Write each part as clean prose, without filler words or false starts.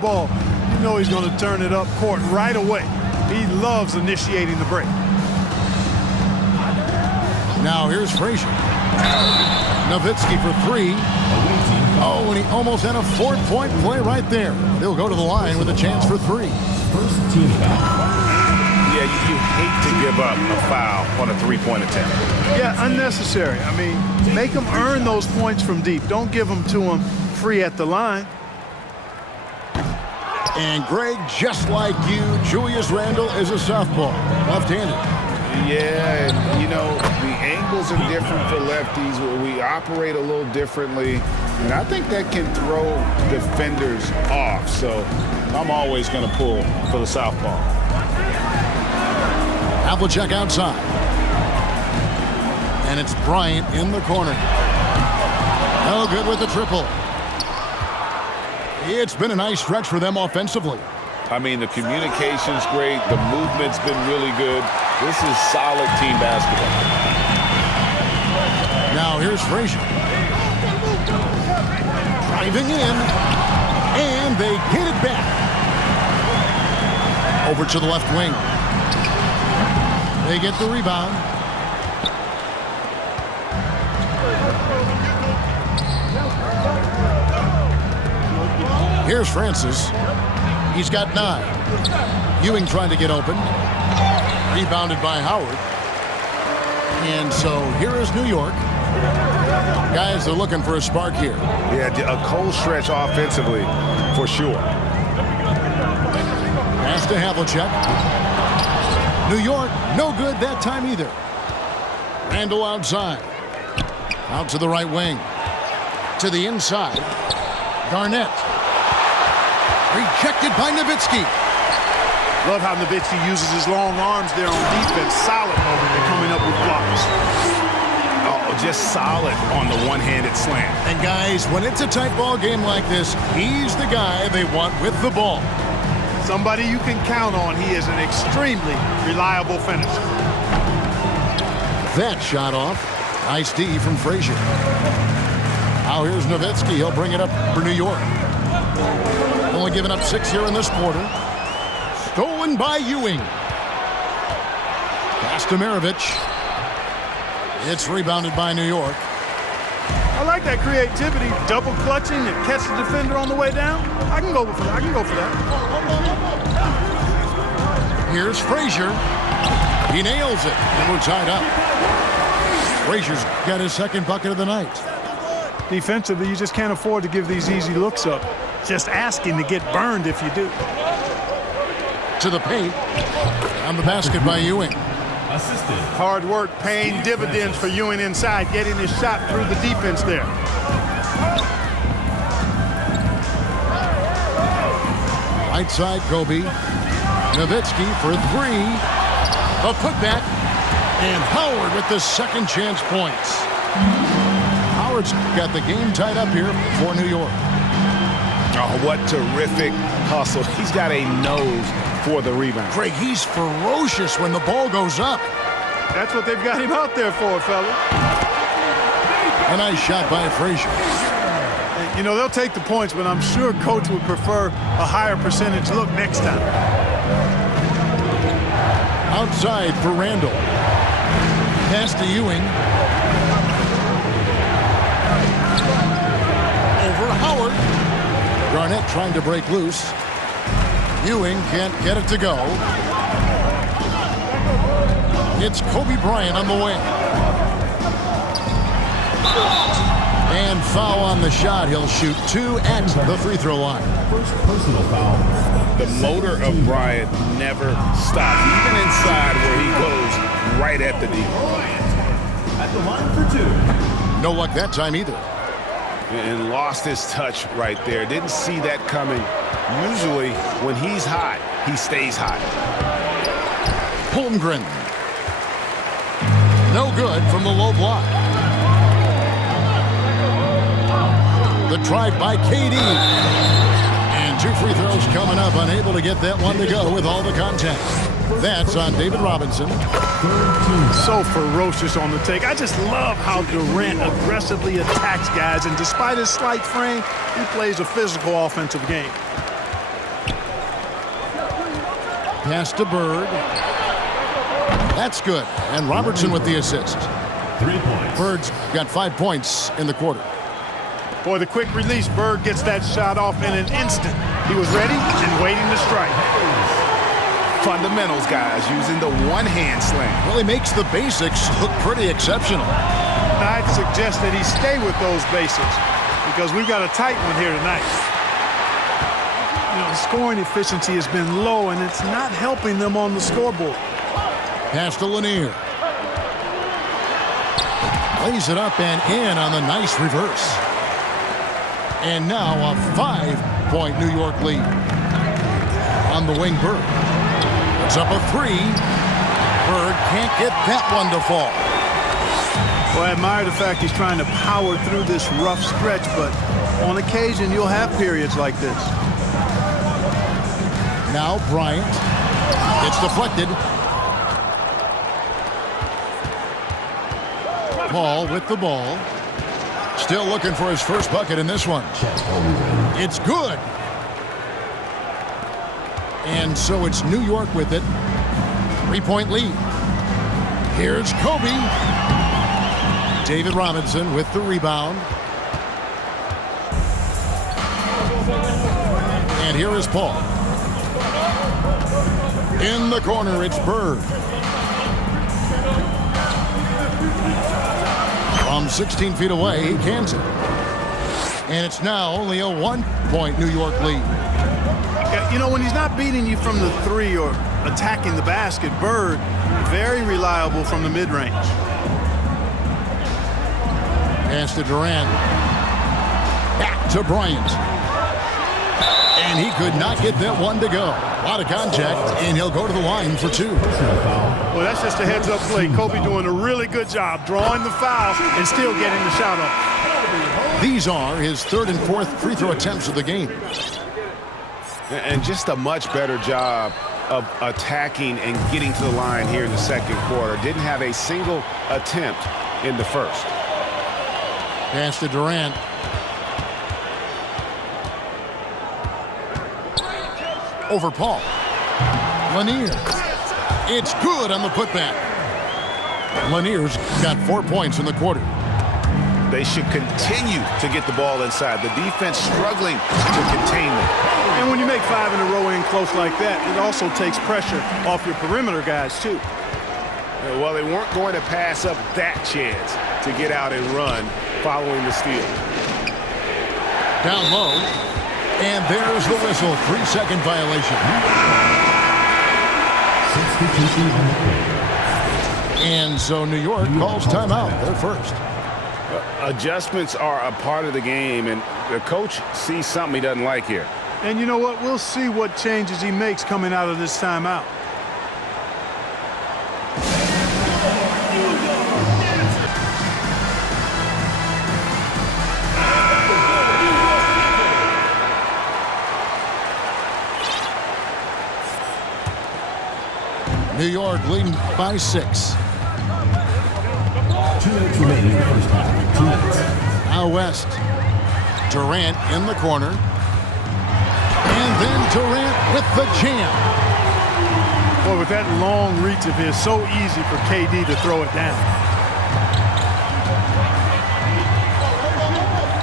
ball, you know he's going to turn it up court right away. He loves initiating the break. Now here's Frazier. Nowitzki for three. Oh, and he almost had a four-point play right there. He'll go to the line with a chance for three. First team foul. Yeah, you hate to give up a foul on a three-point attempt. Yeah, unnecessary. I mean, make them earn those points from deep. Don't give them to them free at the line. And Greg, just like you, Julius Randle is a southpaw, left-handed. Yeah, and, you know, the angles are different for lefties. We operate a little differently, and I think that can throw defenders off. So I'm always going to pull for the southpaw. Havlicek outside. And it's Bryant in the corner. No good with the triple. It's been a nice stretch for them offensively. I mean, the communication's great. The movement's been really good. This is solid team basketball. Now here's Frazier. Driving in. And they get it back. Over to the left wing. They get the rebound. Here's Francis. He's got 9. Ewing trying to get open. Rebounded by Howard. And so here is New York. Guys are looking for a spark here. Yeah, a cold stretch offensively, for sure. Pass to Havlicek. New York, no good that time either. Randle outside. Out to the right wing. To the inside. Garnett. Rejected by Nowitzki. Love how Nowitzki uses his long arms there on defense. Solid and coming up with blocks. Oh, just solid on the one-handed slam. And guys, when it's a tight ball game like this, he's the guy they want with the ball. Somebody you can count on. He is an extremely reliable finisher. That shot off. Nice D from Frazier. Now here's Nowitzki. He'll bring it up for New York. Only giving up 6 here in this quarter. Stolen by Ewing. Pass to Maravich. It's rebounded by New York. I like that creativity, double clutching and catch the defender on the way down. I can go for that. Here's Frazier. He nails it, and we're tied up. Frazier's got his second bucket of the night. Defensively, you just can't afford to give these easy looks up. Just asking to get burned if you do. To the paint. On the basket by Ewing. Assisted. Hard work paying dividends for Ewing inside, getting his shot through the defense there. Right side, Kobe. Nowitzki for 3. A putback. And Howard with the second chance points. Howard's got the game tied up here for New York. Oh, what terrific hustle. He's got a nose for the rebound. Craig, he's ferocious when the ball goes up. That's what they've got him out there for, fella. A nice shot by Frazier. You know, they'll take the points, but I'm sure Coach would prefer a higher percentage look next time. Outside for Randle. Pass to Ewing. Over Howard. Garnett trying to break loose. Ewing can't get it to go. It's Kobe Bryant on the wing. And foul on the shot. He'll shoot 2 at the free throw line. First personal foul. The motor of Bryant never stops, even inside where he goes right at the D. At the line for 2. No luck that time either. And lost his touch right there. Didn't see that coming. Usually, when he's hot, he stays hot. Holmgren. No good from the low block. The drive by KD. And 2 free throws coming up. Unable to get that one to go with all the contact. That's on David Robinson. So ferocious on the take. I just love how Durant aggressively attacks guys, and despite his slight frame, he plays a physical offensive game. Pass to Bird. That's good. And Robertson with the assist. 3 points. Bird's got 5 points in the quarter. Boy, the quick release, Bird gets that shot off in an instant. He was ready and waiting to strike. Fundamentals, guys, using the one-hand slam. Really makes the basics look pretty exceptional. I'd suggest that he stay with those basics because we've got a tight one here tonight. You know, the scoring efficiency has been low, and it's not helping them on the scoreboard. Pass to Lanier. Lays it up and in on the nice reverse. And now a 5-point New York lead. On the wing, Bird. It's up a 3. Bird can't get that one to fall. Well, I admire the fact he's trying to power through this rough stretch, but on occasion you'll have periods like this. Now Bryant. It's deflected. Paul with the ball. Still looking for his first bucket in this one. It's good. And so it's New York with it. 3-point lead. Here's Kobe. David Robinson with the rebound. And here is Paul. In the corner, it's Bird. From 16 feet away, he cans it. And it's now only a 1-point New York lead. You know, when he's not beating you from the 3 or attacking the basket, Bird, very reliable from the mid-range. Pass to Durant. Back to Bryant. And he could not get that one to go. A lot of contact, and he'll go to the line for 2. Well, that's just a heads-up play. Kobe doing a really good job drawing the foul and still getting the shot off. These are his 3rd and 4th free throw attempts of the game. And just a much better job of attacking and getting to the line here in the second quarter. Didn't have a single attempt in the first. Pass to Durant. Over Paul. Lanier. It's good on the putback. Lanier's got 4 points in the quarter. They should continue to get the ball inside. The defense struggling to contain them. And when you make 5 in a row in close like that, it also takes pressure off your perimeter guys, too. Well, they weren't going to pass up that chance to get out and run following the steal. Down low. And there's the whistle. 3-second violation. 62 feet on the play. And so New York calls timeout. They're first. Adjustments are a part of the game, and the coach sees something he doesn't like here. And you know what? We'll see what changes he makes coming out of this timeout. New York leading by 6. 2 minutes remaining in the first half. 2 minutes. Now West. Durant in the corner. And then Durant with the jam. Boy, with that long reach of his, so easy for KD to throw it down.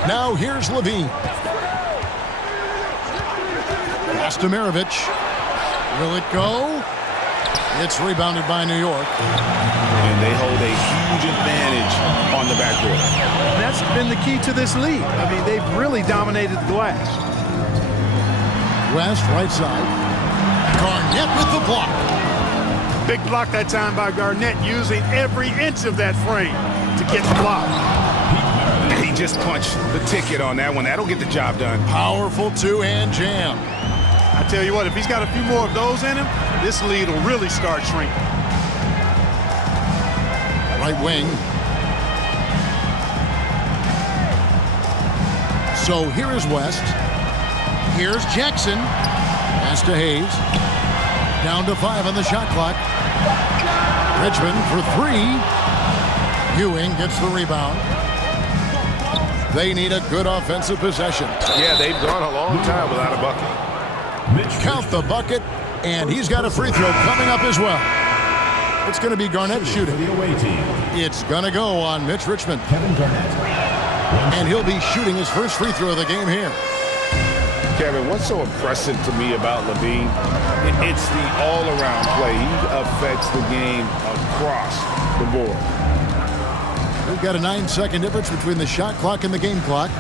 Now here's Levine. Pass to Maravich. Will it go? It's rebounded by New York. And they hold a huge advantage on the backcourt. And that's been the key to this lead. I mean, they've really dominated the glass. West, right side. Garnett with the block. Big block that time by Garnett, using every inch of that frame to get the block. He just punched the ticket on that one. That'll get the job done. Powerful two-hand jam. I tell you what, if he's got a few more of those in him, this lead will really start shrinking. Right wing. So here is West. Here's Jackson. Pass to Hayes. Down to 5 on the shot clock. Richmond for 3. Ewing gets the rebound. They need a good offensive possession. Yeah, they've gone a long time without a bucket. Count the bucket. And he's got a free throw coming up as well. It's going to be Garnett shooting. For the away team, It's going to go on Mitch Richmond. Kevin Garnett. And he'll be shooting his first free throw of the game here. Kevin, what's so impressive to me about Levine? It's the all-around play. He affects the game across the board. We've got a 9-second difference between the shot clock and the game clock.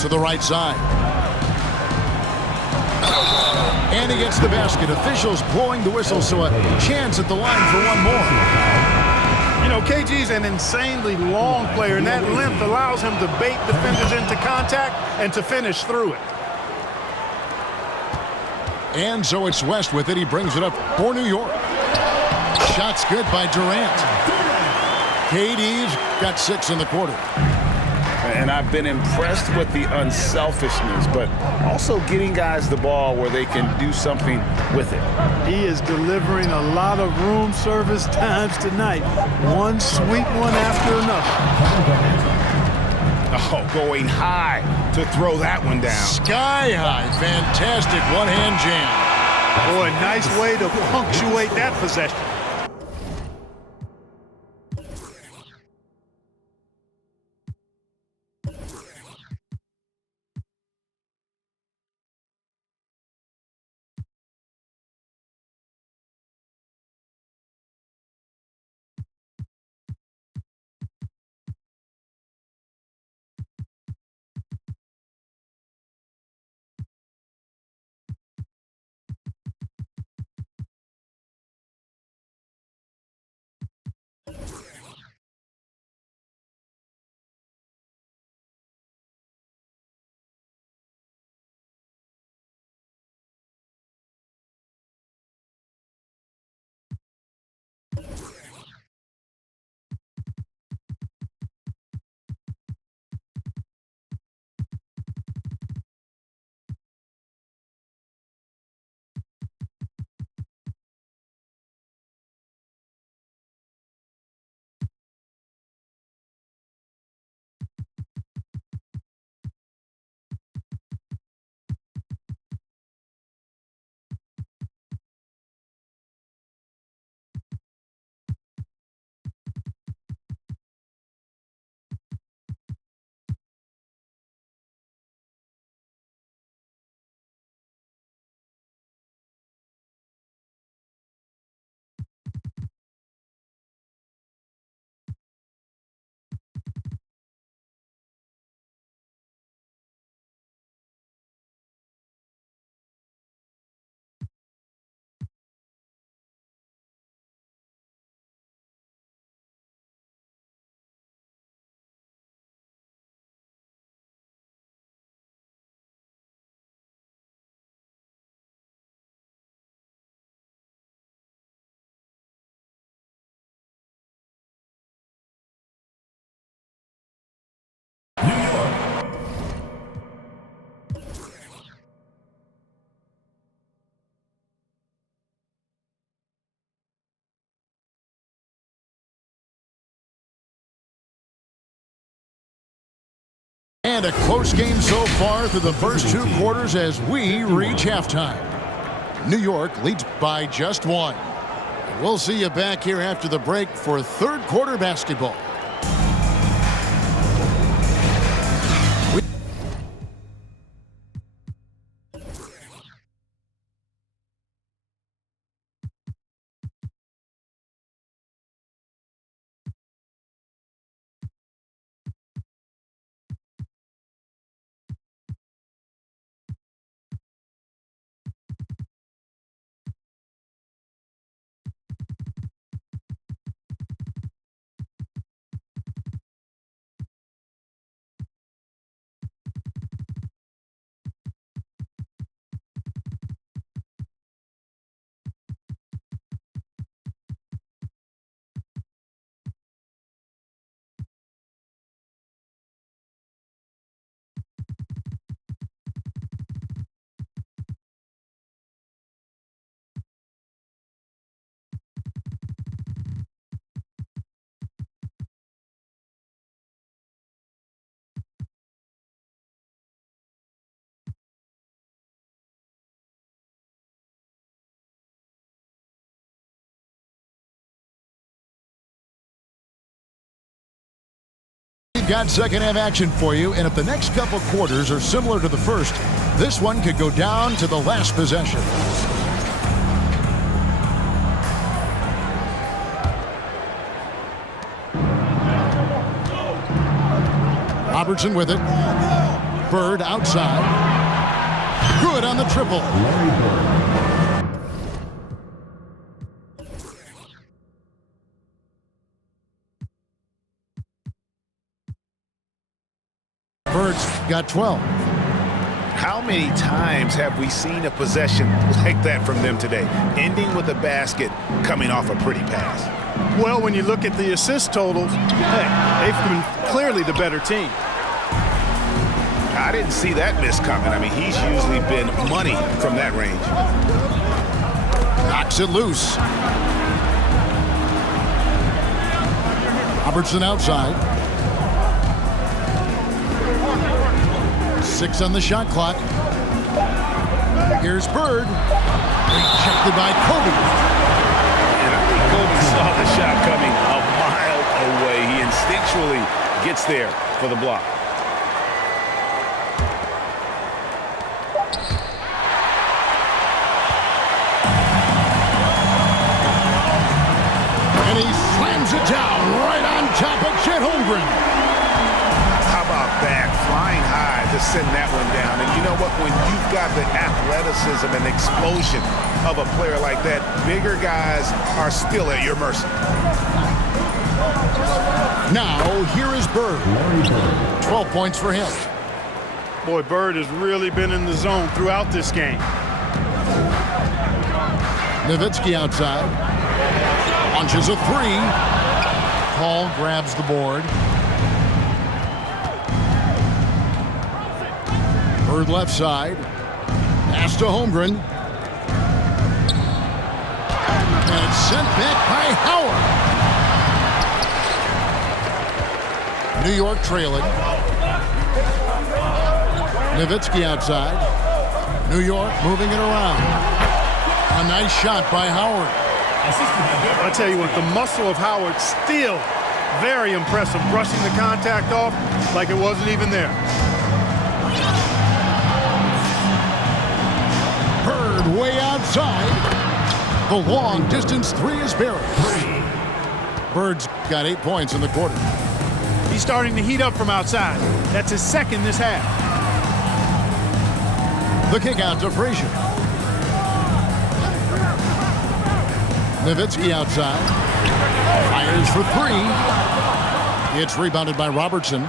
To the right side. And he gets the basket. Officials blowing the whistle, so a chance at the line for one more. You know, KG's an insanely long player, and that length allows him to bait defenders into contact and to finish through it. And so it's West with it. He brings it up for New York. Shot's good by Durant. KD's got 6 in the quarter. And I've been impressed with the unselfishness, but also getting guys the ball where they can do something with it. He is delivering a lot of room service times tonight. One sweet one after another. Oh, going high to throw that one down. Sky high. Fantastic one-hand jam. Boy, nice way to punctuate that possession. New York. And a close game so far through the first 2 quarters as we reach halftime. New York leads by just 1. We'll see you back here after the break for third quarter basketball. got second half action for you, and if the next couple quarters are similar to the first, this one could go down to the last possession. Robertson with it. Bird outside. Good on the triple. Larry Bird. Bird's got 12. How many times have we seen a possession like that from them today, ending with a basket coming off a pretty pass? Well, when you look at the assist totals, hey, they've been clearly the better team. I didn't see that miss coming. I mean, he's usually been money from that range. Knocks it loose. Robertson outside. 6 on the shot clock. Here's Bird. Rejected by Kobe. And I think Kobe saw the shot coming a mile away. He instinctually gets there for the block. And he slams it down right on top of Chet Holmgren. How about that? Flying high to send that one down. And you know what? When you've got the athleticism and explosion of a player like that, bigger guys are still at your mercy. Now, here is Bird. 12 points for him. Boy, Bird has really been in the zone throughout this game. Nowitzki outside. Launches a 3. Hall grabs the board. Bird left side. Pass to Holmgren. And it's sent back by Howard. New York trailing. Nowitzki outside. New York moving it around. A nice shot by Howard. I tell you what, the muscle of Howard still very impressive, brushing the contact off like it wasn't even there. Bird way outside. The long distance 3 is buried. Bird's got 8 points in the quarter. He's starting to heat up from outside. That's his second this half. The kick out to Frazier. Nowitzki outside. Fires for 3. It's rebounded by Robertson.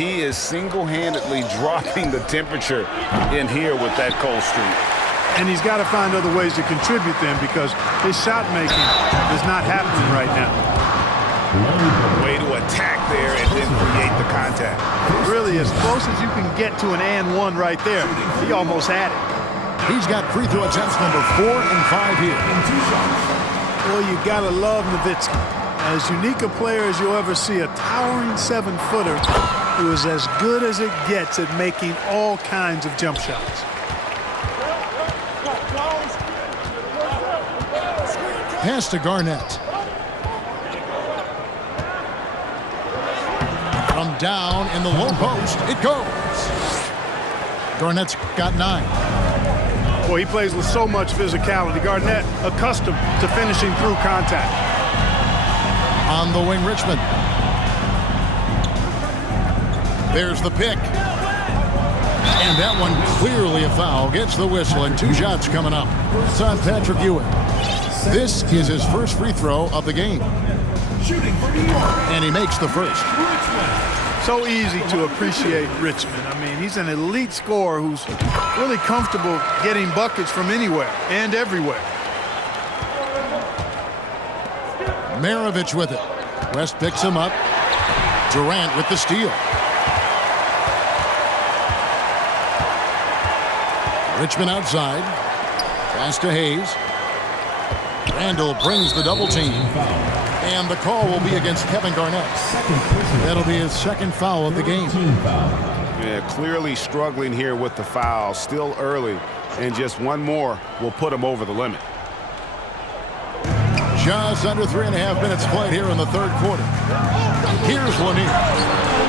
He is single-handedly dropping the temperature in here with that cold streak. And he's got to find other ways to contribute then, because his shot making is not happening right now. Way to attack there and then create the contact. Really, as close as you can get to an and one right there. He almost had it. He's got free throw attempts number 4 and 5 here. Well, you gotta love Nowitzki. As unique a player as you'll ever see, a towering 7-footer who is as good as it gets at making all kinds of jump shots. Pass to Garnett. From down in the low post, it goes. Garnett's got 9. Well, he plays with so much physicality. Garnett accustomed to finishing through contact. On the wing, Richmond. There's the pick. And that one clearly a foul. Gets the whistle, and 2 shots coming up. It's on Patrick Ewing. This is his first free throw of the game. And he makes the first. So easy to appreciate Richmond. I mean, he's an elite scorer who's really comfortable getting buckets from anywhere and everywhere. Maravich with it. West picks him up. Durant with the steal. Richmond outside. Pass to Hayes. Randall brings the double team. And the call will be against Kevin Garnett. That'll be his second foul of the game. Yeah, clearly struggling here with the foul. Still early. And just one more will put him over the limit. Just under 3.5 minutes played here in the third quarter. Here's Lanier.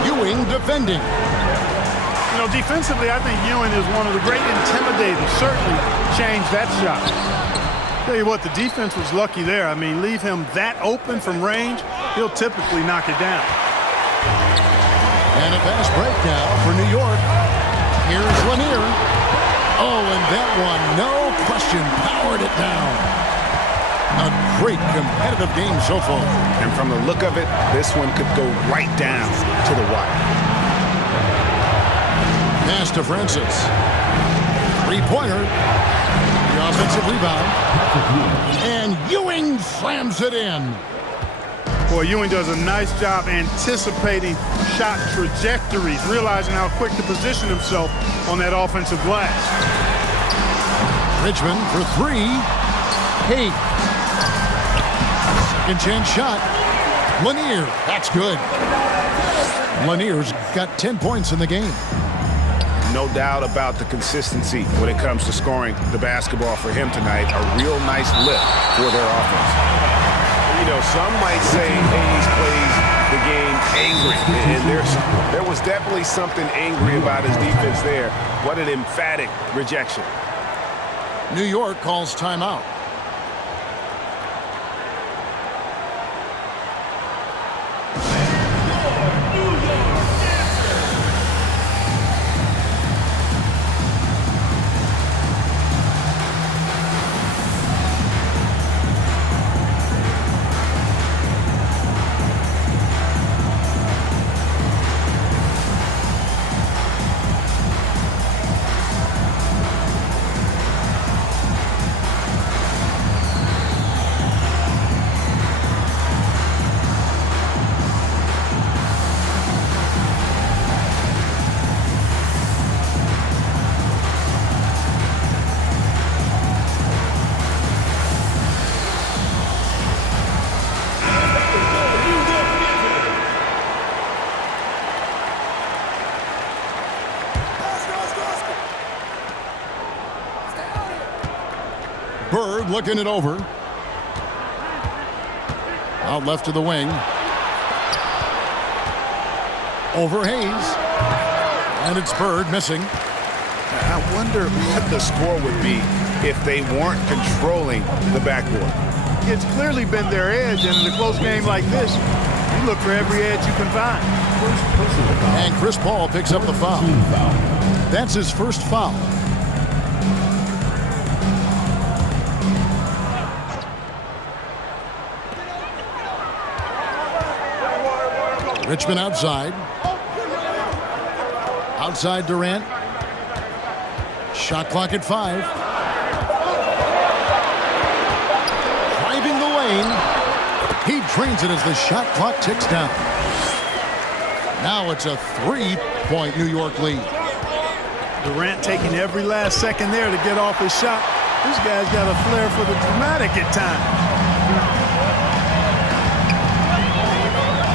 Ewing defending. You know, defensively, I think Ewing is one of the great intimidators. Certainly changed that shot. Tell you what, the defense was lucky there. I mean, leave him that open from range, he'll typically knock it down. And a fast break now for New York. Here's Lanier. Oh, and that one, no question, powered it down. A great competitive game so far. And from the look of it, this one could go right down to the wire. Pass to Francis. Three-pointer. The offensive rebound. And Ewing slams it in. Boy, Ewing does a nice job anticipating shot trajectories, realizing how quick to position himself on that offensive glass. Richmond for three. Hey. Second chance shot. Lanier. That's good. Lanier's got 10 points in the game. No doubt about the consistency when it comes to scoring the basketball for him tonight. A real nice lift for their offense. You know, some might say Hayes plays the game angry, and there was definitely something angry about his defense there. What an emphatic rejection. New York calls timeout. Bird looking it over. Out left to the wing. Over Hayes. And it's Bird missing. I wonder what the score would be if they weren't controlling the backboard. It's clearly been their edge, and in a close game like this, you look for every edge you can find. And Chris Paul picks up the foul. That's his first foul. Richmond outside. Outside Durant. Shot clock at 5. Driving the lane. He drains it as the shot clock ticks down. Now it's a 3-point New York lead. Durant taking every last second there to get off his shot. This guy's got a flair for the dramatic at times.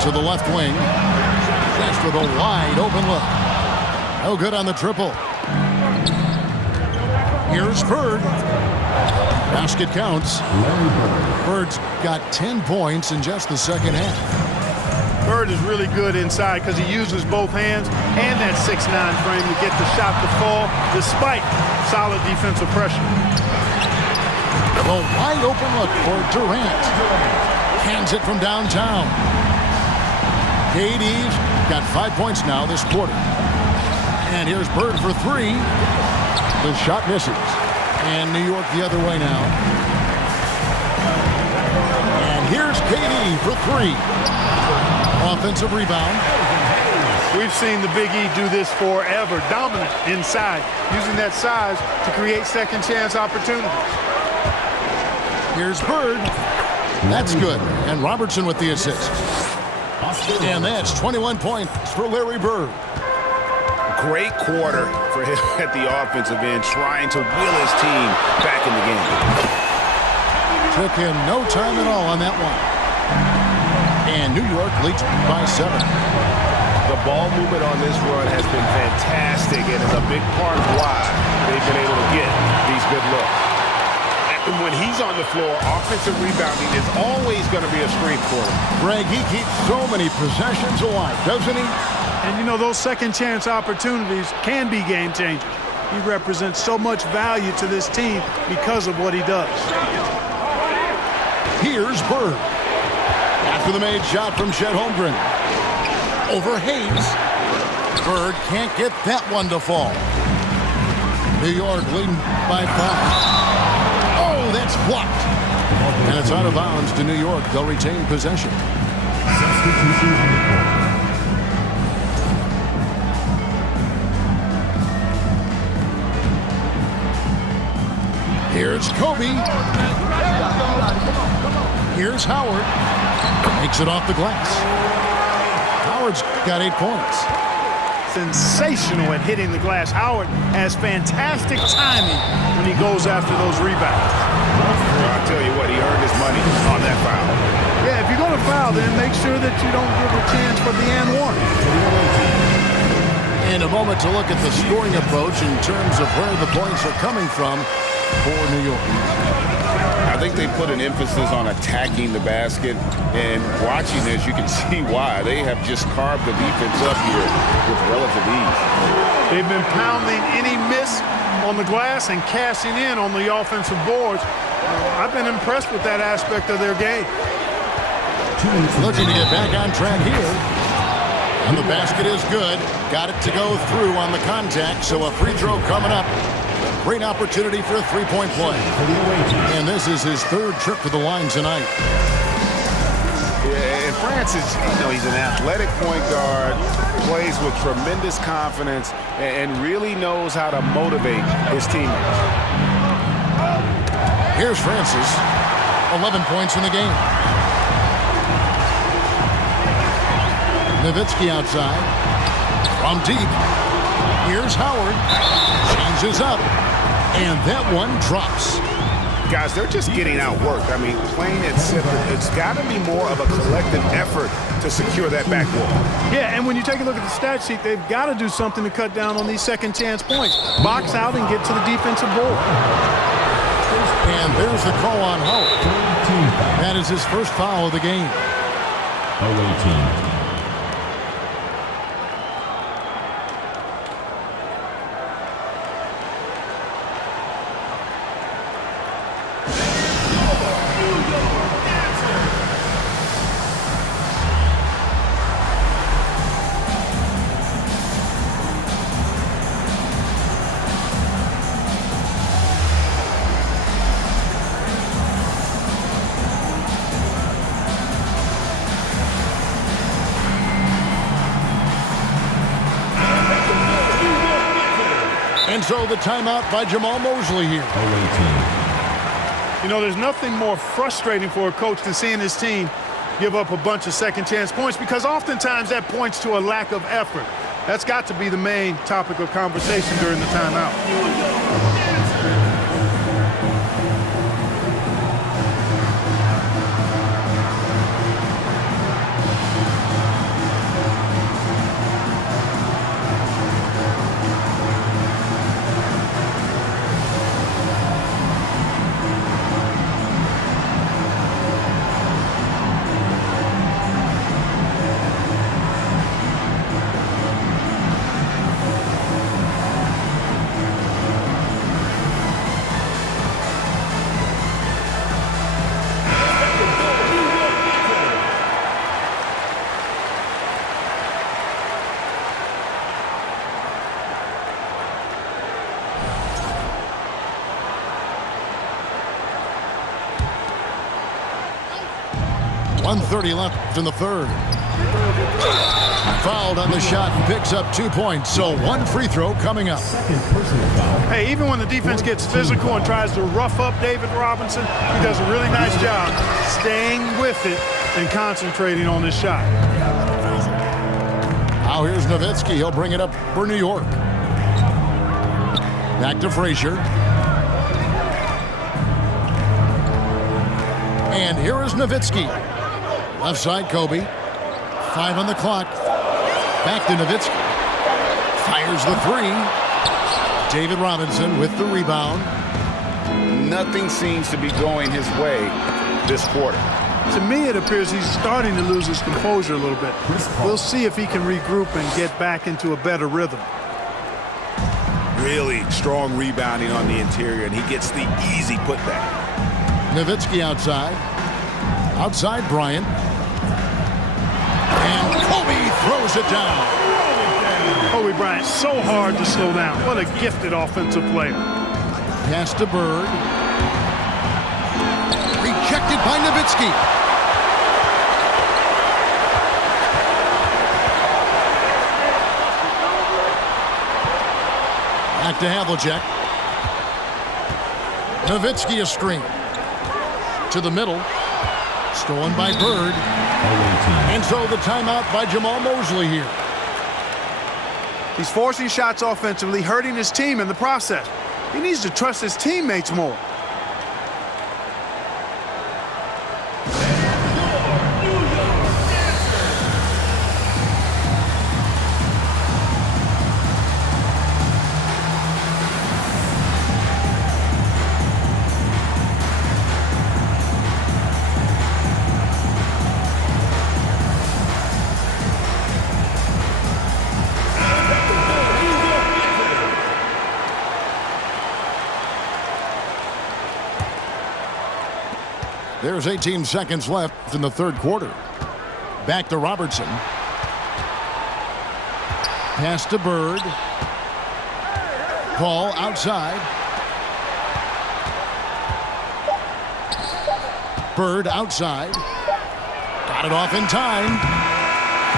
To the left wing. Just with a wide open look. No good on the triple. Here's Bird. Basket counts. Bird's got 10 points in just the second half. Bird is really good inside because he uses both hands and that 6'9" frame to get the shot to fall despite solid defensive pressure. A wide open look for Durant. Hands it from downtown. KD's got 5 points now this quarter. And here's Bird for 3. The shot misses. And New York the other way now. And here's KD for 3. Offensive rebound. We've seen the Big E do this forever. Dominant inside, using that size to create second chance opportunities. Here's Bird. That's good. And Robertson with the assist. And that's 21 points for Larry Bird. Great quarter for him at the offensive end, trying to will his team back in the game. Took him no time at all on that one. And New York leads by 7. The ball movement on this run has been fantastic and is a big part of why they've been able to get these good looks. when he's on the floor, offensive rebounding is always going to be a strength for him. Greg, he keeps so many possessions alive, doesn't he? And, you know, those second chance opportunities can be game changers. He represents so much value to this team because of what he does. Here's Bird. After the made shot from Chet Holmgren. Over Hayes. Bird can't get that one to fall. New York leading by 5. Oh, that's blocked. And it's out of bounds to New York. They'll retain possession. Substitution on the court. Here's Kobe. Here's Howard. Makes it off the glass. Howard's got 8 points. Sensational at hitting the glass. Howard has fantastic timing when he goes after those rebounds. I'll tell you what, he earned his money on that foul. Yeah, if you're going to foul, then make sure that you don't give a chance for the and one. And a moment to look at the scoring approach in terms of where the points are coming from for New York. I think they put an emphasis on attacking the basket, and watching this, you can see why. They have just carved the defense up here with relative ease. They've been pounding any miss on the glass and cashing in on the offensive boards. I've been impressed with that aspect of their game. Looking to get back on track here. And the basket is good. Got it to go through on the contact, so a free throw coming up. Great opportunity for a three-point play. And this is his 3rd trip to the line tonight. Yeah, and Francis, he's an athletic point guard, plays with tremendous confidence, and really knows how to motivate his teammates. Here's Francis. 11 points in the game. Nowitzki outside. From deep. Here's Howard. Changes up. And that one drops. Guys, they're just getting outworked. I mean, plain and simple. It's got to be more of a collective effort to secure that backboard. Yeah, and when you take a look at the stat sheet, they've got to do something to cut down on these second chance points. Box out and get to the defensive board. And there's the call on Howard. That is his first foul of the game. Away team. And so the timeout by Jamal Mosley here. Away team. You know, there's nothing more frustrating for a coach than seeing his team give up a bunch of second chance points, because oftentimes that points to a lack of effort. That's got to be the main topic of conversation during the timeout. .130 left in the 3rd. Fouled on the shot and picks up 2 points. So 1 free throw coming up. Second personal foul. Hey, even when the defense gets physical and tries to rough up David Robinson, he does a really nice job staying with it and concentrating on his shot. Now here's Nowitzki. He'll bring it up for New York. Back to Frazier. And here is Nowitzki. Left side, Kobe. 5 on the clock. Back to Nowitzki. Fires the 3. David Robinson with the rebound. Nothing seems to be going his way this quarter. To me, it appears he's starting to lose his composure a little bit. We'll see if he can regroup and get back into a better rhythm. Really strong rebounding on the interior, and he gets the easy putback. Nowitzki outside. Outside Bryant. And Kobe throws it down. Kobe Bryant, so hard to slow down. What a gifted offensive player. Pass to Bird. Rejected by Nowitzki. Back to Havlicek. Nowitzki a screen. To the middle. Stolen by Bird. And so the timeout by Jamal Mosley here. He's forcing shots offensively, hurting his team in the process. He needs to trust his teammates more. There's 18 seconds left in the third quarter. Back to Robertson. Pass to Bird. Paul outside. Bird outside. Got it off in time.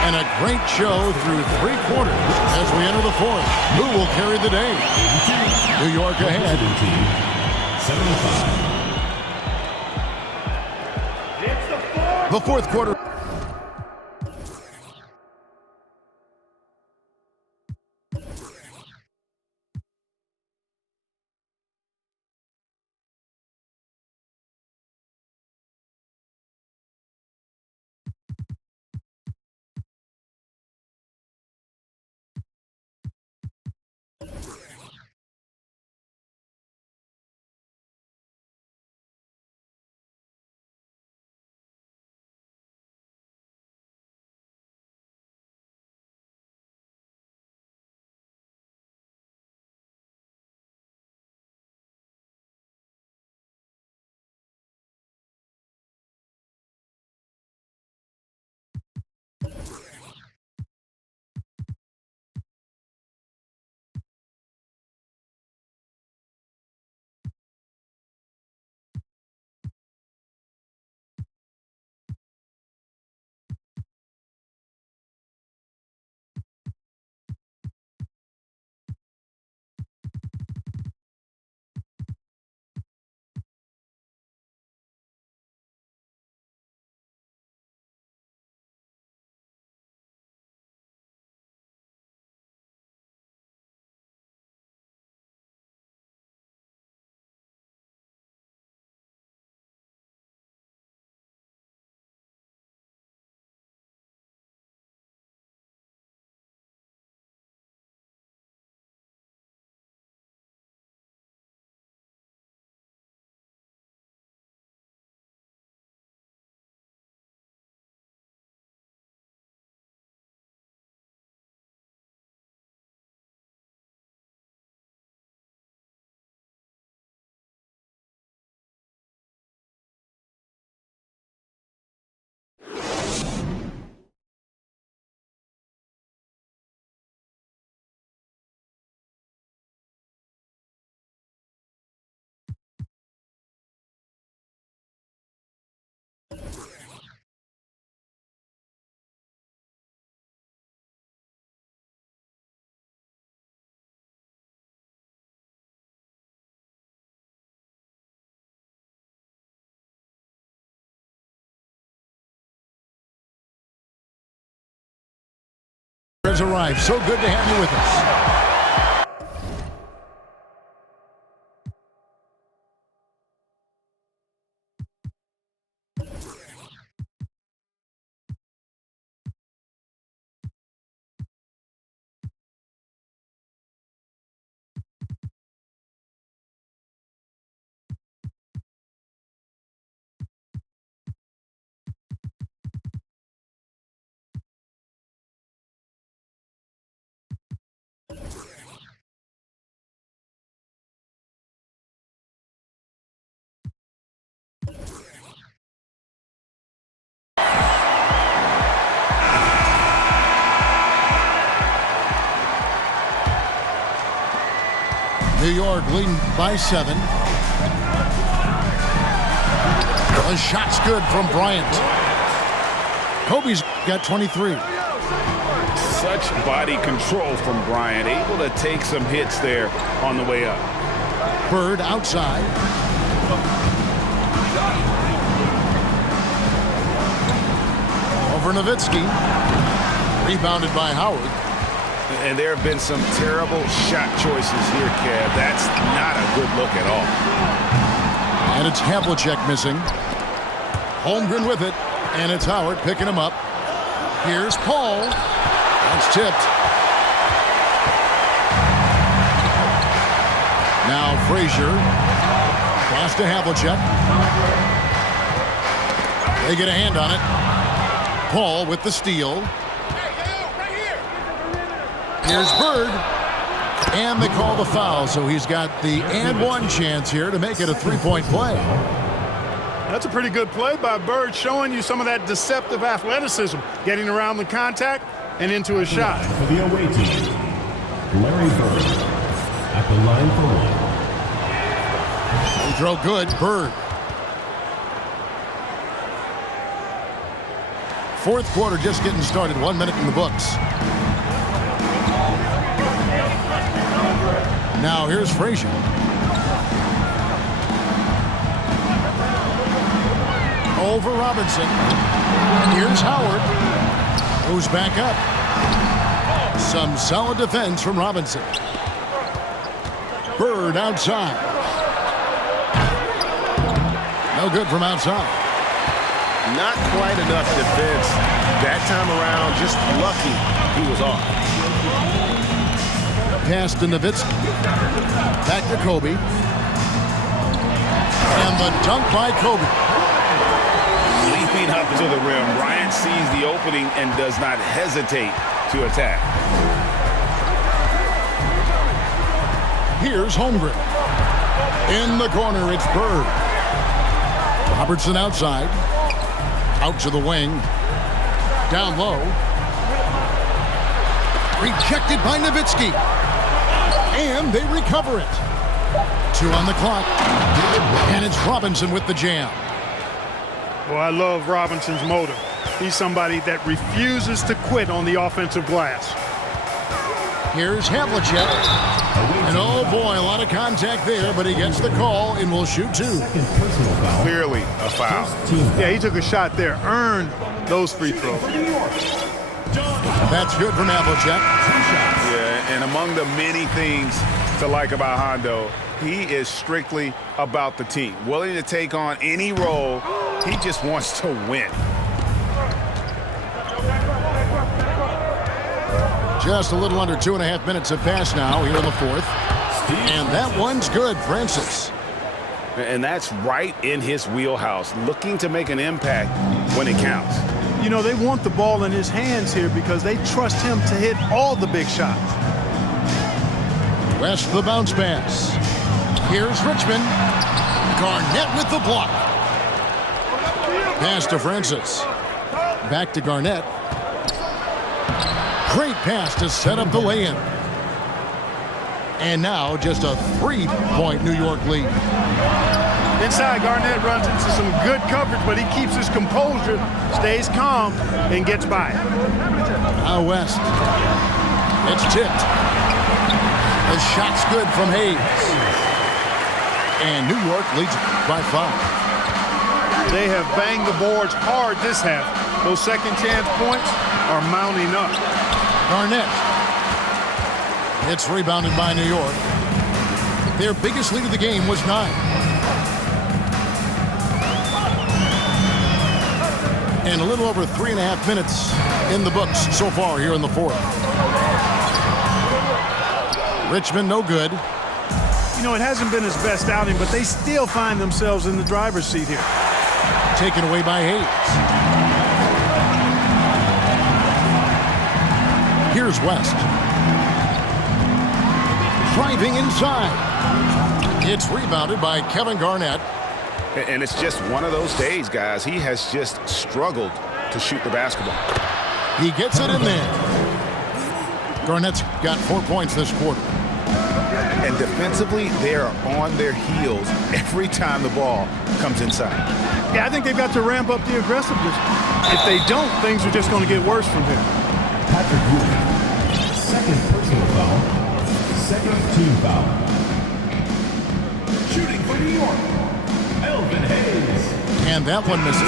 And a great show through three quarters as we enter the fourth. Who will carry the day? New York ahead. 75. The fourth quarter. Has arrived. So good to have you with us. New York leading by 7. The shot's good from Bryant. Kobe's got 23. Such body control from Bryant, able to take some hits there on the way up. Bird outside. Over Nowitzki. Rebounded by Howard. And there have been some terrible shot choices here, Kev. That's not a good look at all. And it's Havlicek missing. Holmgren with it. And it's Howard picking him up. Here's Paul. That's tipped. Now Frazier. Pass to Havlicek. They get a hand on it. Paul with the steal. Here's Bird. And they call the foul, so he's got the and one chance here to make it a three-point play. That's a pretty good play by Bird, showing you some of that deceptive athleticism, getting around the contact and into a shot. For the away team, Larry Bird at the line for one. He throw good, Bird. Fourth quarter just getting started, 1 minute in the books. Now here's Frazier. Over Robinson. Here's Howard. Goes back up. Some solid defense from Robinson. Bird outside. No good from outside. Not quite enough defense that time around. Just lucky he was off. Pass to Nowitzki. Back to Kobe. And the dunk by Kobe. Leaping up to the rim. Bryant sees the opening and does not hesitate to attack. Here's Holmgren. In the corner, it's Bird. Robertson outside. Out to the wing. Down low. Rejected by Nowitzki. And they recover it. 2 on the clock. And it's Robinson with the jam. Well, I love Robinson's motive. He's somebody that refuses to quit on the offensive glass. Here's Havlicek. And oh boy, a lot of contact there, but he gets the call and will shoot 2. Clearly a foul. Yeah, he took a shot there, earned those free throws. That's good from Havlicek. Yeah, and among the many things to like about Hondo, he is strictly about the team. Willing to take on any role. He just wants to win. Just a little under 2.5 minutes have passed now here in the fourth. And that one's good, Francis. And that's right in his wheelhouse, looking to make an impact when it counts. You know, they want the ball in his hands here because they trust him to hit all the big shots. West the bounce pass. Here's Richmond. Garnett with the block. Pass to Francis. Back to Garnett. Great pass to set up the lay-in. And now just a 3-point New York lead. Inside, Garnett runs into some good coverage, but he keeps his composure, stays calm, and gets by it. Now West. It's tipped. The shot's good from Hayes. And New York leads by 5. They have banged the boards hard this half. Those second chance points are mounting up. Garnett. It's rebounded by New York. Their biggest lead of the game was 9. And a little over 3.5 minutes in the books so far here in the fourth. Richmond no good. You know, it hasn't been his best outing, but they still find themselves in the driver's seat here. Taken away by Hayes. Here's West. Driving inside. It's rebounded by Kevin Garnett. And it's just one of those days, guys. He has just struggled to shoot the basketball. He gets it in there. Garnett's got 4 points this quarter. And defensively, they are on their heels every time the ball comes inside. Yeah, I think they've got to ramp up the aggressiveness. If they don't, things are just going to get worse from here. Patrick Wood. Second personal foul. Second team foul. Shooting for New York, Elvin Hayes. And that one misses.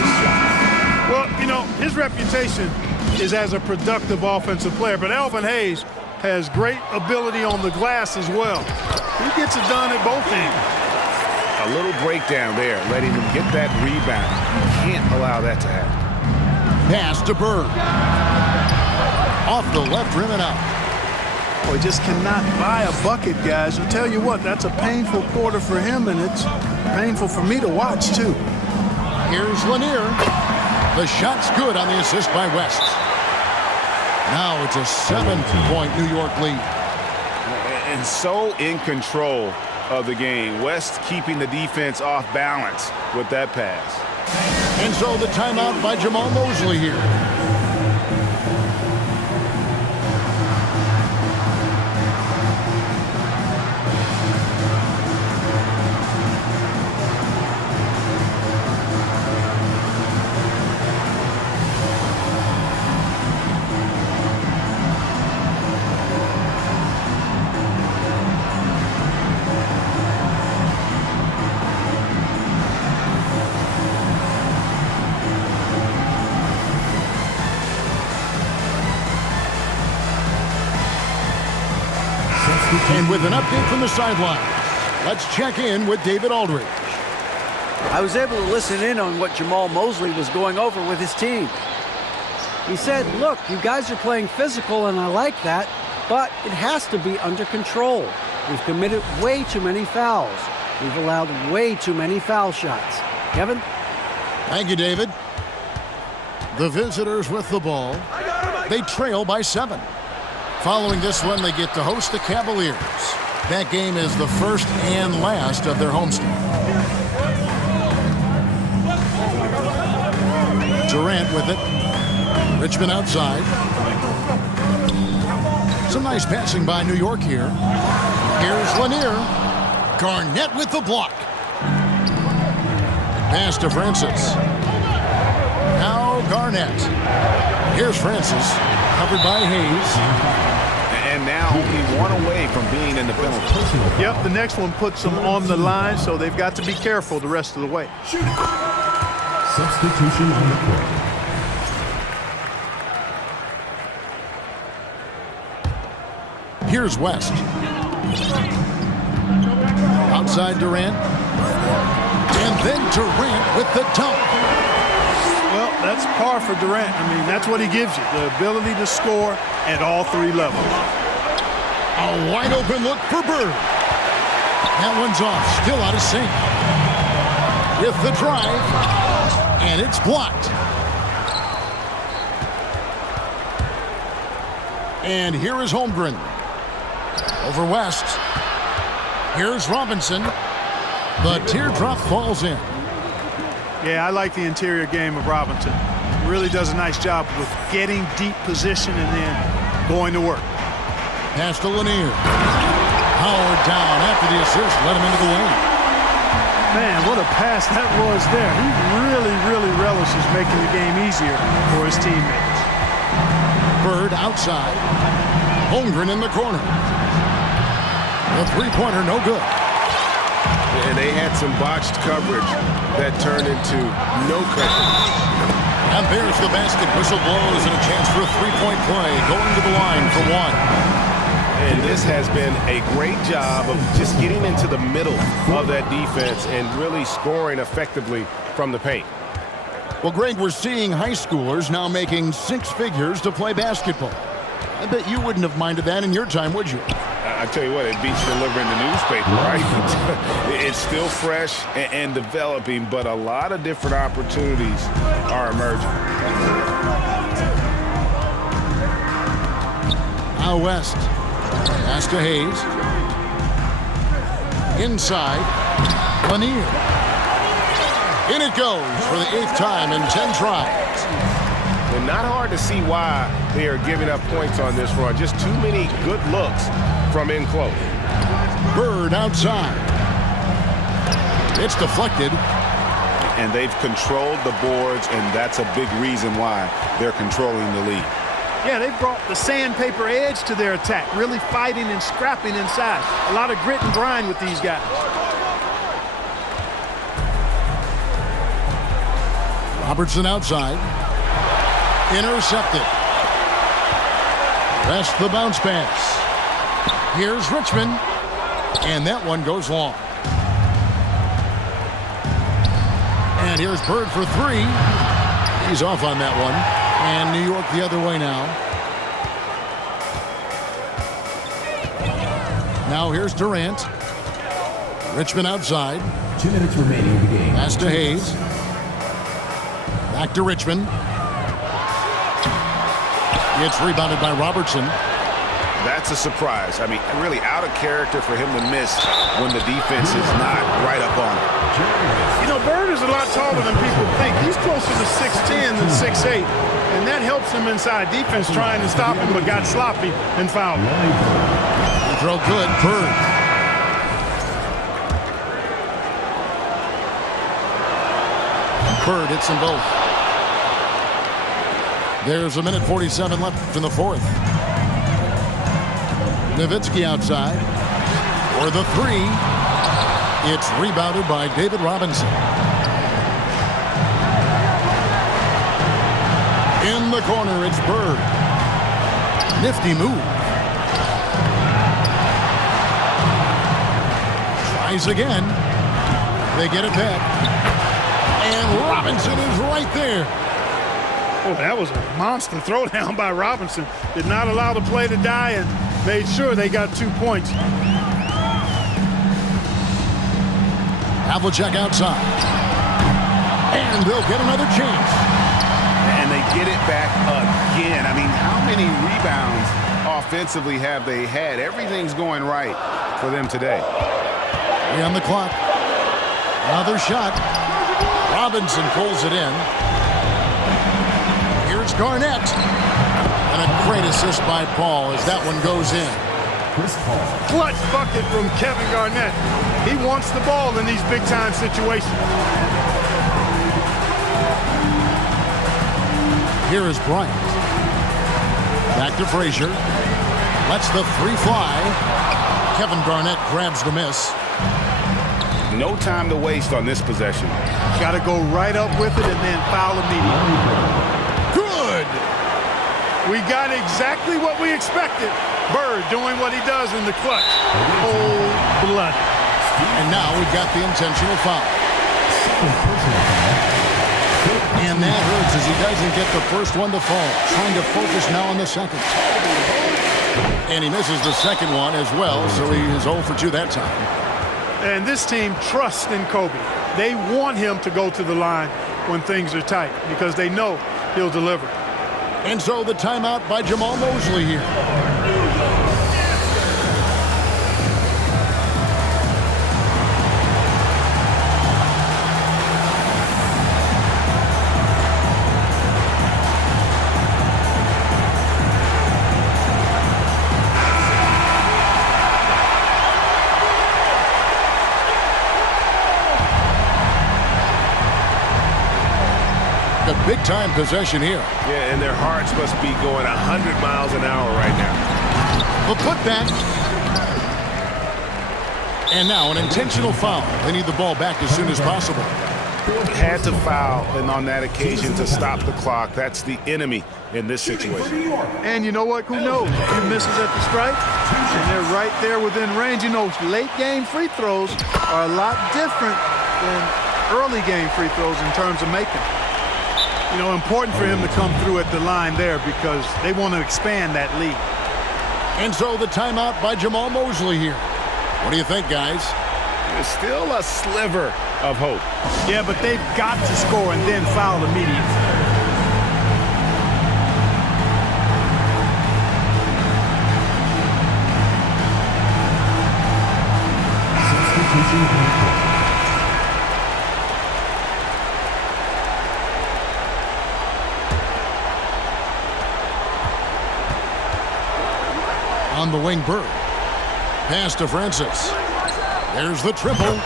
Well, you know, his reputation is as a productive offensive player, but Elvin Hayes has great ability on the glass as well. He gets it done at both ends. A little breakdown there, letting them get that rebound. You can't allow that to happen. Pass to Bird. Off the left rim and out. Boy, just cannot buy a bucket, guys. I'll tell you what, that's a painful quarter for him, and it's painful for me to watch, too. Here's Lanier. The shot's good on the assist by West. Now it's a 7-point New York lead. And so in control of the game. West keeping the defense off balance with that pass. And so the timeout by Jamal Mosley here. And with an update from the sideline, let's check in with David Aldridge. I was able to listen in on what Jamal Mosley was going over with his team. He said, look, you guys are playing physical and I like that, but it has to be under control. We've committed way too many fouls. We've allowed way too many foul shots. Kevin? Thank you, David. The visitors with the ball. They trail by 7. Following this one, they get to host the Cavaliers. That game is the first and last of their homestand. Durant with it. Richmond outside. Some nice passing by New York here. Here's Lanier. Garnett with the block. Pass to Francis. Now Garnett. Here's Francis. Covered by Hayes. And now only one away from being in the penalty. Yep, the next one puts them on the line, so they've got to be careful the rest of the way. Substitution on the court. Here's West. Outside Durant. And then Durant with the dunk. Well, that's par for Durant. I mean, that's what he gives you, the ability to score at all 3 levels. A wide open look for Bird. That one's off, still out of sync. With the drive, and it's blocked. And here is Holmgren. Over West. Here's Robinson. The teardrop falls in. Yeah, I like the interior game of Robinson. Really does a nice job with getting deep position and then going to work. Pass to Lanier. Howard down after the assist. Let him into the lane. Man, what a pass that was there. He really relishes making the game easier for his teammates. Bird outside. Holmgren in the corner. The three-pointer no good. And they had some botched coverage that turned into no coverage. And there's the basket. Whistle blows and a chance for a three-point play. Going to the line for 1. And this has been a great job of just getting into the middle of that defense and really scoring effectively from the paint. Well, Greg, we're seeing high schoolers now making 6 figures to play basketball. I bet you wouldn't have minded that in your time, would you? I tell you what, it beats delivering the newspaper, right? It's still fresh and developing, but a lot of different opportunities are emerging. Out West. Pass to Hayes. Inside. Lanier. In it goes for the 8th time in 10 tries. And not hard to see why they are giving up points on this run. Just too many good looks from in close. Bird outside. It's deflected. And they've controlled the boards, and that's a big reason why they're controlling the lead. Yeah, they've brought the sandpaper edge to their attack, really fighting and scrapping inside. A lot of grit and grind with these guys. Robertson outside. Intercepted. That's the bounce pass. Here's Richmond. And that one goes long. And here's Bird for three. He's off on that one. And New York the other way now. Now here's Durant. Richmond outside. 2 minutes remaining in the game. Pass to Hayes. Back to Richmond. It's rebounded by Robertson. That's a surprise. I mean, really out of character for him to miss when the defense is not right up on him. You know, Bird is a lot taller than people think. He's closer to 6'10 than 6'8, and that helps him inside defense trying to stop him, but got sloppy and fouled. Throw good. Bird. Bird hits them both. There's 1:47 left in the fourth. Nowitzki outside for the three. It's rebounded by David Robinson. In the corner, it's Bird. Nifty move. Tries again. They get it back. And Robinson is right there. Oh, that was a monster throwdown by Robinson. Did not allow the play to die and made sure they got 2 points. Havlicek outside. And they'll get another chance. And they get it back again. I mean, how many rebounds offensively have they had? Everything's going right for them today. On the clock. Another shot. Robinson pulls it in. Here's Garnett. And a great assist by Paul as that one goes in. Clutch bucket from Kevin Garnett. He wants the ball in these big-time situations. Here is Bryant. Back to Frazier. Lets the three fly. Kevin Garnett grabs the miss. No time to waste on this possession. Got to go right up with it and then foul immediately. Good. We got exactly what we expected. Bird doing what he does in the clutch. Cold-blooded. And now we've got the intentional foul. And that hurts as he doesn't get the first one to fall. Trying to focus now on the second. And he misses the second one as well, so he is 0 for 2 that time. And this team trusts in Kobe. They want him to go to the line when things are tight because they know he'll deliver. And so the timeout by Jamal Mosley here. Big-time possession here. Yeah, and their hearts must be going 100 miles an hour right now. The putback. And now an intentional foul. They need the ball back as soon as possible. Had to foul, and on that occasion to stop the clock. That's the enemy in this situation. And you know what? Who knows? He misses at the stripe, and they're right there within range. You know, late-game free throws are a lot different than early-game free throws in terms of making. You know, important for him to come through at the line there because they want to expand that lead. And so the timeout by Jamal Mosley here. What do you think, guys? There's still a sliver of hope. Yeah, but they've got to score and then foul immediately. On the wing, Bird. Pass to Francis. There's the triple.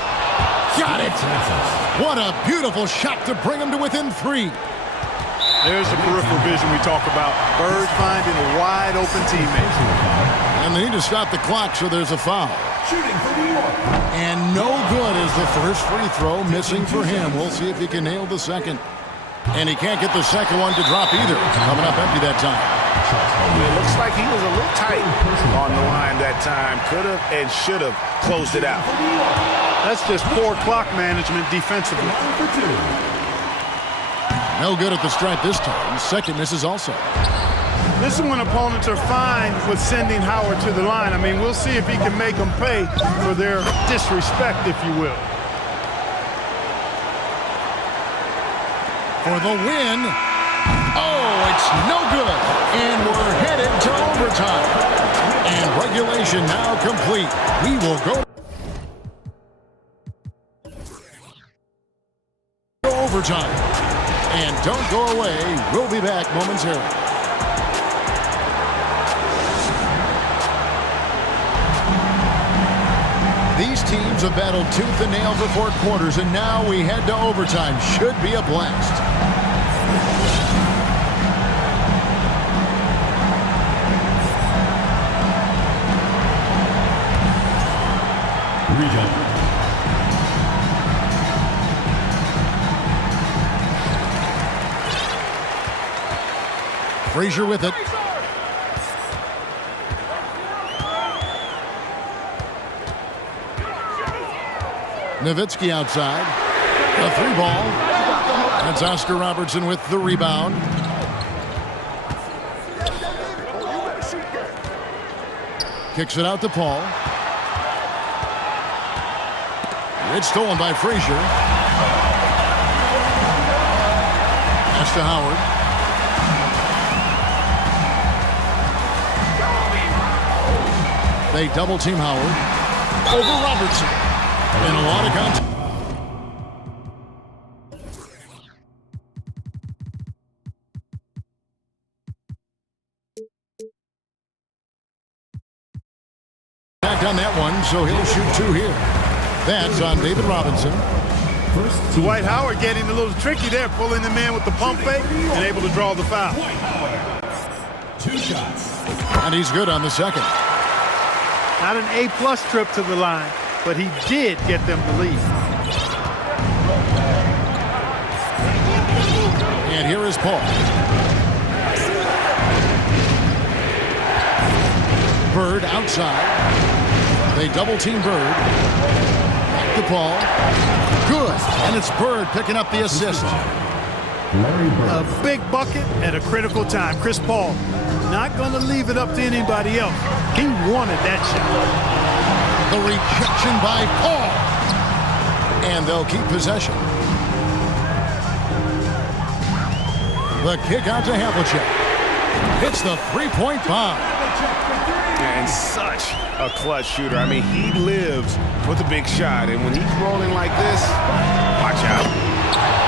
Got it. What a beautiful shot to bring him to within 3. There's the peripheral vision we talk about. Bird finding a wide open teammate. And they need to stop the clock, so there's a foul. Shooting for New York. And no good is the first free throw, missing for him. We'll see if he can nail the second. And he can't get the second one to drop either. Coming up empty that time. It looks like he was a little tight on the line that time. Could have and should have closed it out. That's just poor clock management defensively. Line for 2. No good at the stripe this time. Second misses also. This is when opponents are fine with sending Howard to the line. I mean, we'll see if he can make them pay for their disrespect, if you will. For the win. Oh, it's no good. And we're headed to overtime. And regulation now complete. We will go to overtime. And don't go away. We'll be back momentarily. These teams have battled tooth and nail for 4 quarters, and now we head to overtime. Should be a blast. Region. Frazier with it. Nowitzki outside. A 3 ball. That's Oscar Robertson with the rebound. Kicks it out to Paul. It's stolen by Frazier. Pass to Howard. They double team Howard over Robertson. And a lot of contact. On that one, so he'll shoot 2 here. That's on David Robinson. Dwight Howard getting a little tricky there, pulling the man with the pump fake and able to draw the foul. 2 shots. And he's good on the second. Not an A-plus trip to the line, but he did get them the lead. And here is Paul. Bird outside. They double team Bird. Back to Paul. Good. And it's Bird picking up the assist. A big bucket at a critical time. Chris Paul not going to leave it up to anybody else. He wanted that shot. The rejection by Paul. And they'll keep possession. The kick out to Havlicek. Hits the 3-point bomb. And such a clutch shooter. I mean, he lives with a big shot. And when he's rolling like this, watch out.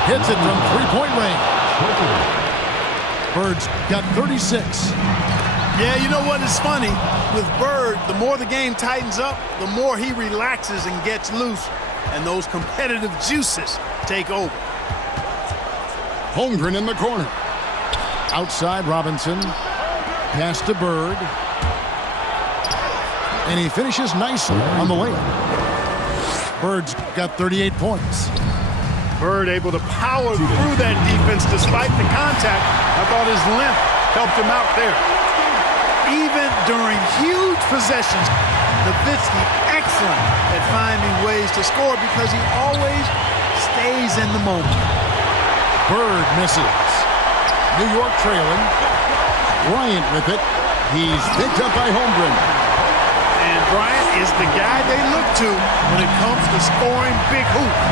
Hits it from 3-point range. Bird's got 36. Yeah, you know what is funny? With Bird, the more the game tightens up, the more he relaxes and gets loose. And those competitive juices take over. Holmgren in the corner. Outside Robinson. Pass to Bird. And he finishes nicely on the layup. Bird's got 38 points. Bird able to power through that defense despite the contact. I thought his length helped him out there. Even during huge possessions, Nowitzki excellent at finding ways to score because he always stays in the moment. Bird misses. New York trailing. Bryant with it. He's picked up by Holmgren. And Bryant is the guy they look to when it comes to scoring big hoops.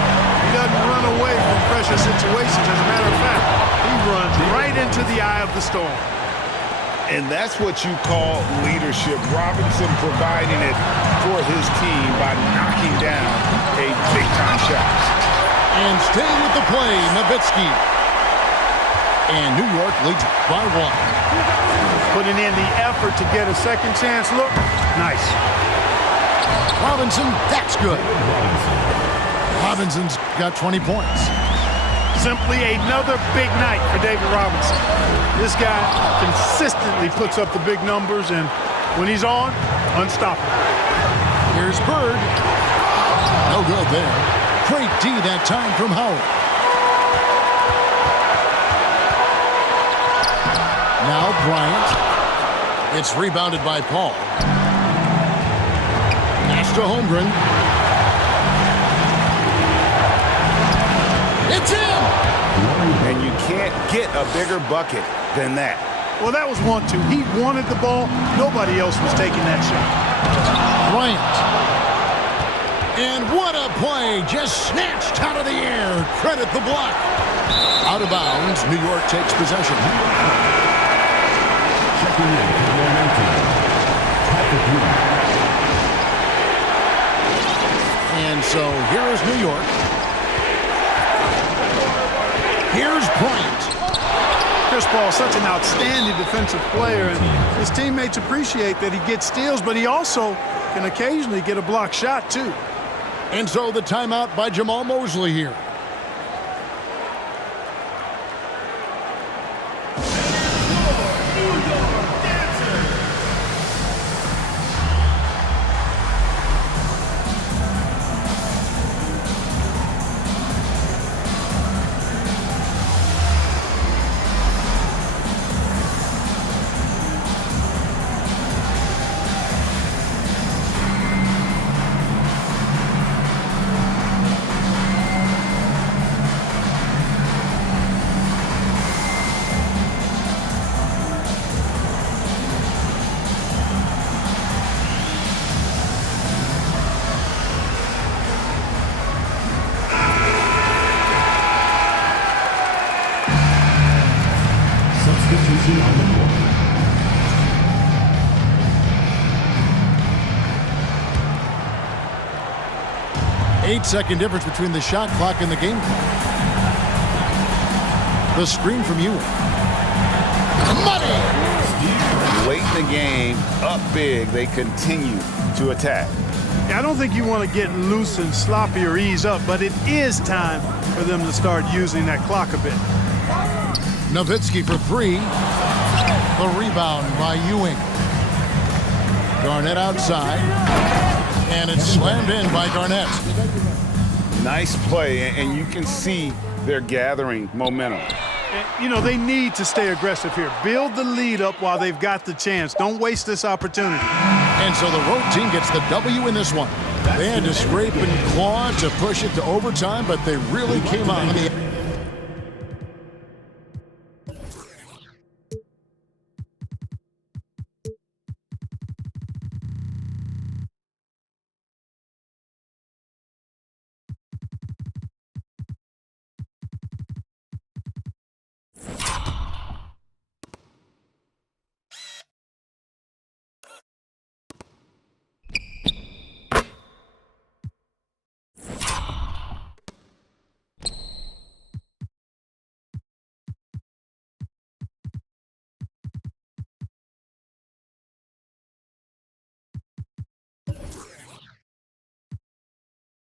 He doesn't run away from pressure situations. As a matter of fact, he runs right into the eye of the storm. And that's what you call leadership. Robinson providing it for his team by knocking down a big-time shot. And staying with the play, Nowitzki. And New York leads by 1. Putting in the effort to get a second chance look. Nice. Robinson, that's good. Robinson's got 20 points. Simply another big night for David Robinson. This guy consistently puts up the big numbers, and when he's on, unstoppable. Here's Bird. No good there. Great D that time from Howard. Now Bryant. It's rebounded by Paul. Pass to Holmgren. It's in! And you can't get a bigger bucket than that. Well, that was 1-2. He wanted the ball. Nobody else was taking that shot. Bryant. And what a play. Just snatched out of the air. Credit the block. Out of bounds. New York takes possession. Checking in for the 19. Patrick Ewing. And so here is New York. Here's Bryant. Chris Paul, such an outstanding defensive player, and his teammates appreciate that he gets steals, but he also can occasionally get a block shot, too. And so the timeout by Jamal Mosley here. Substitution on the court. Eight-second difference between the shot clock and the game clock. The screen from Ewing. Money! Late in the game, up big, they continue to attack. I don't think you want to get loose and sloppy or ease up, but it is time for them to start using that clock a bit. Nowitzki for three. The rebound by Ewing. Garnett outside. And it's slammed in by Garnett. Nice play, and you can see they're gathering momentum. And, you know, they need to stay aggressive here. Build the lead up while they've got the chance. Don't waste this opportunity. And so the road team gets the W in this one. They had to scrape and claw to push it to overtime, but they really came out on the